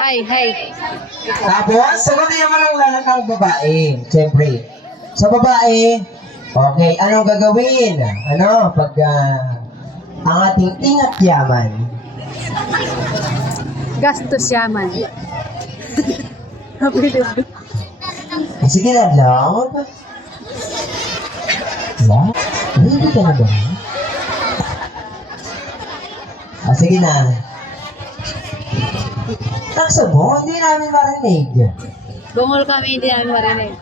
Hay, hay. Tapos, sagutin naman ang lahat ng babae. Siyempre. Sa babae, okay, anong gagawin? Ano, pag ang ating ingat yaman. Gastos yaman. Sige na, love. Love? Hindi ka na ba? Sige na. Takso mo, hindi namin marinig. Bungol kami, hindi namin marinig.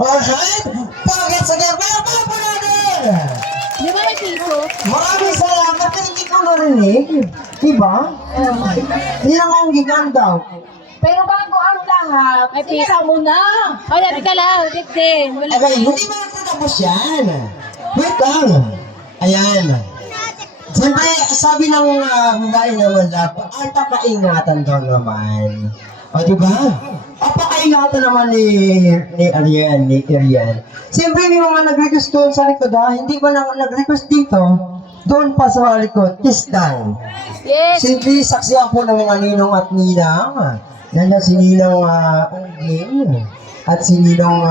Alright! Bakit sa gabay ang mga natin? Di ba may piso? Maraming salamat na hindi ko narinig. Diba? Hindi lang ang gigan daw. Pero bago ang lahat, May piso. isa mo na. Oh, lapit ka lang. Dipdin. Wala. Okay, hindi ba natatapos yan? Wait lang. Ayan. Siyempre, sabi ng babae naman dapat, ay pakaingatan daw naman. O, diba? Pakaingatan naman ni Arian. Siyempre, may mga nag-request doon sa likod, ha? Hindi ba nag-request dito? Doon pa sa likod, kiss down. Yes. Siyempre, saksiyan po ng mga ninong at ninang. Yan na si Ninang Unging at si Ninong